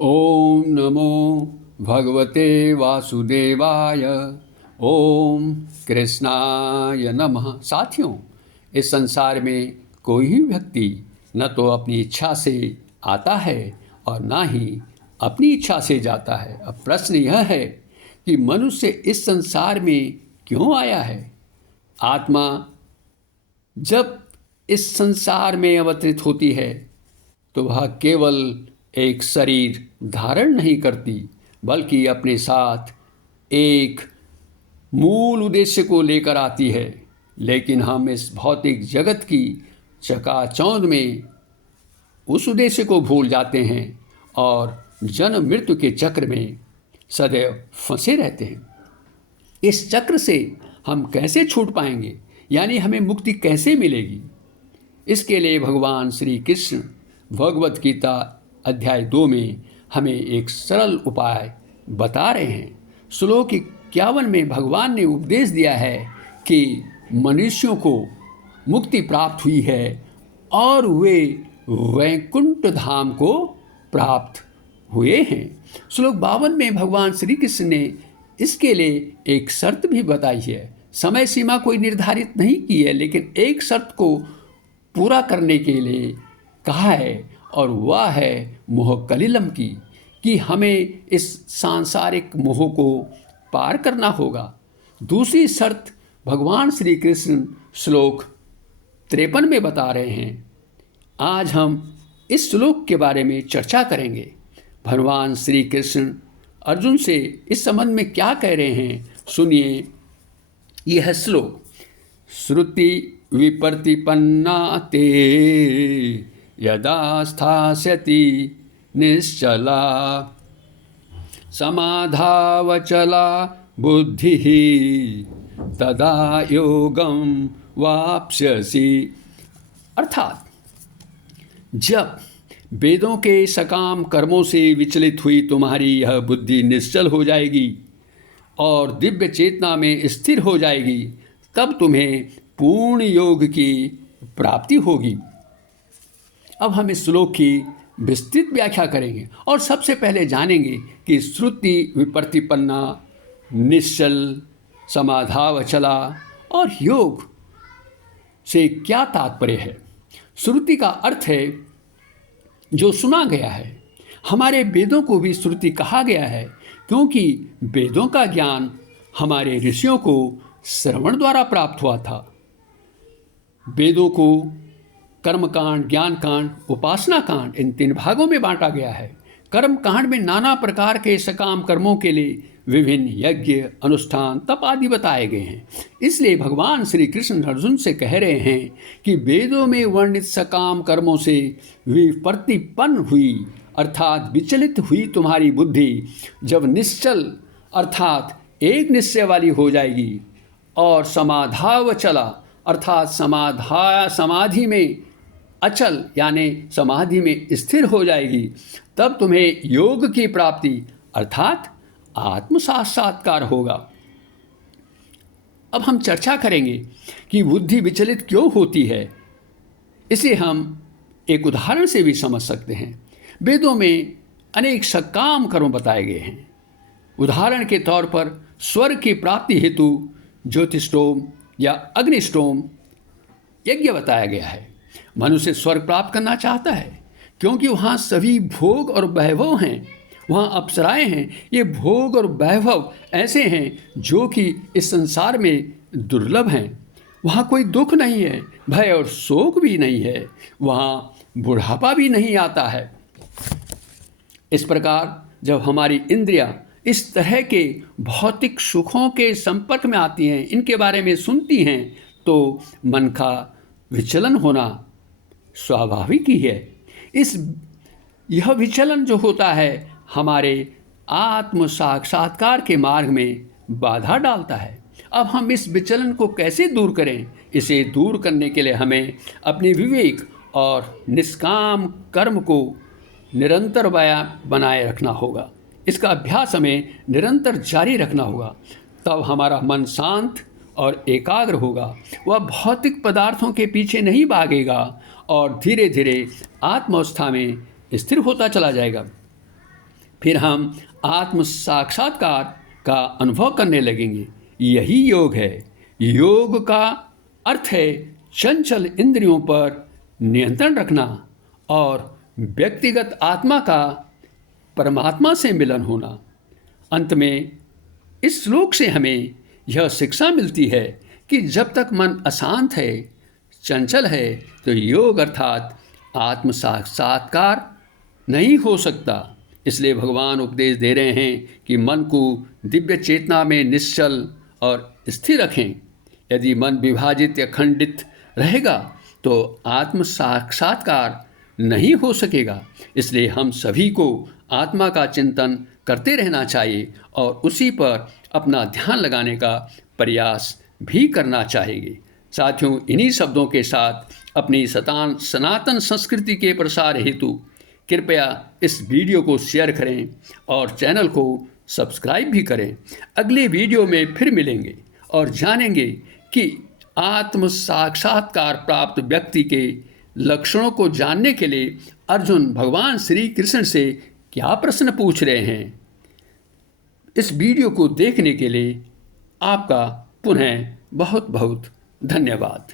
ओम नमो भगवते वासुदेवाय। ओम कृष्णाय नमः। साथियों, इस संसार में कोई भी व्यक्ति न तो अपनी इच्छा से आता है और ना ही अपनी इच्छा से जाता है। अब प्रश्न यह है कि मनुष्य इस संसार में क्यों आया है। आत्मा जब इस संसार में अवतरित होती है तो वह केवल एक शरीर धारण नहीं करती, बल्कि अपने साथ एक मूल उद्देश्य को लेकर आती है। लेकिन हम इस भौतिक जगत की चकाचौंध में उस उद्देश्य को भूल जाते हैं और जन्म मृत्यु के चक्र में सदैव फंसे रहते हैं। इस चक्र से हम कैसे छूट पाएंगे, यानी हमें मुक्ति कैसे मिलेगी? इसके लिए भगवान श्री कृष्ण भगवत गीता अध्याय 2 में हमें एक सरल उपाय बता रहे हैं। श्लोक 51 में भगवान ने उपदेश दिया है कि मनुष्यों को मुक्ति प्राप्त हुई है और वे वैकुंठ धाम को प्राप्त हुए हैं। श्लोक 52 में भगवान श्री कृष्ण ने इसके लिए एक शर्त भी बताई है। समय सीमा कोई निर्धारित नहीं की है, लेकिन एक शर्त को पूरा करने के लिए कहा है, और वह है मोह कलिलम की, कि हमें इस सांसारिक मोह को पार करना होगा। दूसरी शर्त भगवान श्री कृष्ण श्लोक 53 में बता रहे हैं। आज हम इस श्लोक के बारे में चर्चा करेंगे। भगवान श्री कृष्ण अर्जुन से इस संबंध में क्या कह रहे हैं, सुनिए। यह श्लोक श्रुति विपर्तिपन्ना ते यदा स्थास्यति निश्चला समाधावचला बुद्धिः तदा योगम वाप्स्यसि। अर्थात जब वेदों के सकाम कर्मों से विचलित हुई तुम्हारी यह बुद्धि निश्चल हो जाएगी और दिव्य चेतना में स्थिर हो जाएगी, तब तुम्हें पूर्ण योग की प्राप्ति होगी। अब हम इस श्लोक की विस्तृत व्याख्या करेंगे और सबसे पहले जानेंगे कि श्रुति विपर्तिपन्ना, निश्चल, समाधावचला और योग से क्या तात्पर्य है। श्रुति का अर्थ है जो सुना गया है। हमारे वेदों को भी श्रुति कहा गया है, क्योंकि वेदों का ज्ञान हमारे ऋषियों को श्रवण द्वारा प्राप्त हुआ था। वेदों को कर्मकांड, ज्ञान कांड, उपासना कांड, इन 3 भागों में बांटा गया है। कर्म कांड में नाना प्रकार के सकाम कर्मों के लिए विभिन्न यज्ञ, अनुष्ठान, तप आदि बताए गए हैं। इसलिए भगवान श्री कृष्ण अर्जुन से कह रहे हैं कि वेदों में वर्णित सकाम कर्मों से विपर्तिपन्न हुई, अर्थात विचलित हुई तुम्हारी बुद्धि जब निश्चल अर्थात एक निश्चय वाली हो जाएगी और समाधावचला अर्थात समाधि में अचल यानी समाधि में स्थिर हो जाएगी, तब तुम्हें योग की प्राप्ति अर्थात आत्म साक्षात्कार होगा। अब हम चर्चा करेंगे कि बुद्धि विचलित क्यों होती है। इसे हम एक उदाहरण से भी समझ सकते हैं। वेदों में अनेक सकाम कर्म बताए गए हैं। उदाहरण के तौर पर स्वर्ग की प्राप्ति हेतु ज्योतिष्टोम या अग्निष्टोम यज्ञ बताया गया है। मनुष्य स्वर्ग प्राप्त करना चाहता है क्योंकि वहाँ सभी भोग और वैभव हैं, वहाँ अप्सराएं हैं। ये भोग और वैभव ऐसे हैं जो कि इस संसार में दुर्लभ हैं। वहाँ कोई दुख नहीं है, भय और शोक भी नहीं है, वहाँ बुढ़ापा भी नहीं आता है। इस प्रकार जब हमारी इंद्रियां इस तरह के भौतिक सुखों के संपर्क में आती हैं, इनके बारे में सुनती हैं, तो मन का विचलन होना स्वाभाविक ही है। यह विचलन जो होता है हमारे आत्म साक्षात्कार के मार्ग में बाधा डालता है। अब हम इस विचलन को कैसे दूर करें? इसे दूर करने के लिए हमें अपने विवेक और निष्काम कर्म को निरंतर बनाए रखना होगा। इसका अभ्यास हमें निरंतर जारी रखना होगा, तब हमारा मन शांत और एकाग्र होगा। वह भौतिक पदार्थों के पीछे नहीं भागेगा और धीरे धीरे आत्मावस्था में स्थिर होता चला जाएगा। फिर हम आत्म साक्षात्कार का अनुभव करने लगेंगे। यही योग है। योग का अर्थ है चंचल इंद्रियों पर नियंत्रण रखना और व्यक्तिगत आत्मा का परमात्मा से मिलन होना। अंत में इस श्लोक से हमें यह शिक्षा मिलती है कि जब तक मन अशांत है, चंचल है, तो योग अर्थात आत्म साक्षात्कार नहीं हो सकता। इसलिए भगवान उपदेश दे रहे हैं कि मन को दिव्य चेतना में निश्चल और स्थिर रखें। यदि मन विभाजित या खंडित रहेगा तो आत्म साक्षात्कार नहीं हो सकेगा। इसलिए हम सभी को आत्मा का चिंतन करते रहना चाहिए और उसी पर अपना ध्यान लगाने का प्रयास भी करना चाहिए। साथियों, इन्हीं शब्दों के साथ अपनी सनातन संस्कृति के प्रसार हेतु कृपया इस वीडियो को शेयर करें और चैनल को सब्सक्राइब भी करें। अगले वीडियो में फिर मिलेंगे और जानेंगे कि आत्म साक्षात्कार प्राप्त व्यक्ति के लक्षणों को जानने के लिए अर्जुन भगवान श्री कृष्ण से क्या प्रश्न पूछ रहे हैं। इस वीडियो को देखने के लिए आपका पुनः बहुत बहुत धन्यवाद।